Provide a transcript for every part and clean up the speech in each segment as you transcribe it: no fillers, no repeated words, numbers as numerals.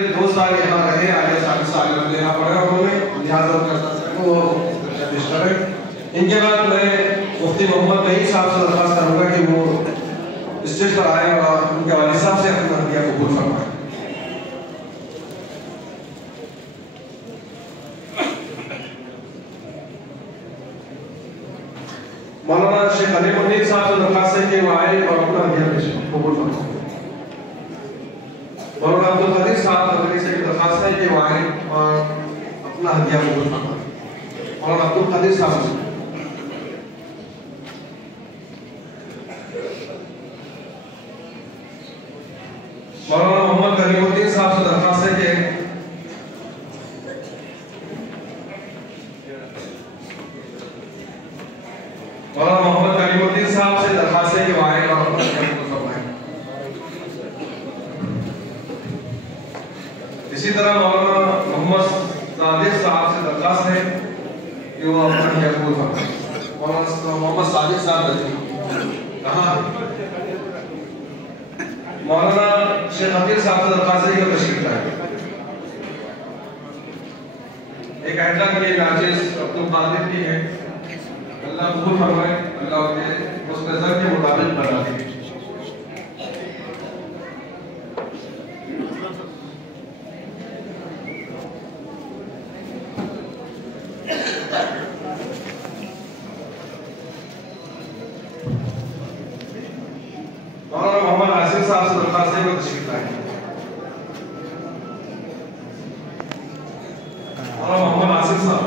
करीब 2 साल यहाँ रहे, आगे 7 साल यहाँ पढ़े उन्होंने, लिहाजा को डिस्टर्ब है। इनके बाद मैं मुफ्ती मोहम्मद नईम साहब से दरख्वास्त करूँगा कि वो स्टेज पर आए और उनके वालिद साहब से अपनी हदिया कबूल फरमाएं। मौलाना शेख अलीमुद्दीन साहब से दरख्वास्त है कि वो आए और अपना हदिया कबूल फरमाएं। मौलाना अब्दुल कदीर साहब से दरख्वास्त है कि वो आए और अपना हदिया कबूल फरमाएं। मौलाना अब्दुल कदीर साहब से मौलाना मोहम्मद करीमुद्दीन साहब से दरख्वास्त है कि मौलाना मोहम्मद करीमुद्दीन साहब से दरख्वास्त है कि वो आए और अपना हदिया कबूल फरमाएं। इसी तरह मौलाना मोहम्मद सादिक साहब से दरख्वास्त है कि वो अपना हदिया कबूल फरमाएं। मौलाना मोहम्मद सादिक साहब कहाँ? मौलाना शेख अकील साहब से दरख्वास्त है कि तशरीफ लाएं। एक आयता के लिए नाजिज अब्दुल कादिर भी है, अल्लाह कबूल फरमाए, अल्लाह उन्हें उस नज़र के मुताबिक बना दे। मौलाना मोहम्मद आसिफ साहब से दरख्वास्त है कि तशरीफ लाएं। मौलाना मोहम्मद आसिफ साहब,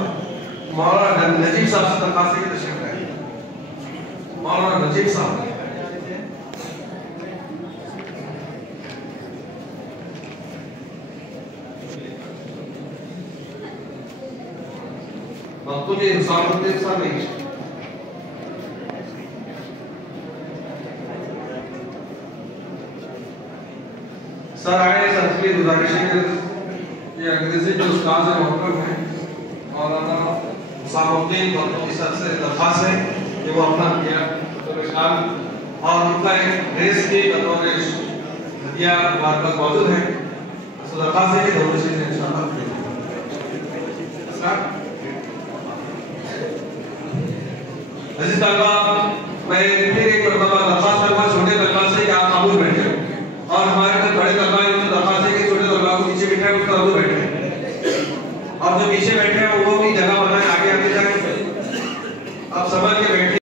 मौलाना नजीब साहब से दरख्वास्त है कि तशरीफ लाएं। मौलाना नजीब साहब, मकतूब इंसानुद्दीन साहब नहीं सर आए। सर की गुजारिश है कि ये अंग्रेजी जो उस्ताद है मोहतरम है मौलाना मुसामुद्दीन बख्तियारी सर से दरख्वास्त है कि वो अपना हदिया शान और उनका एक ड्रेस की बतौर हदिया हमारे पास मौजूद है, तो दरख्वास्त है कि दोनों चीजें इंशाअल्लाह अजीज तलबा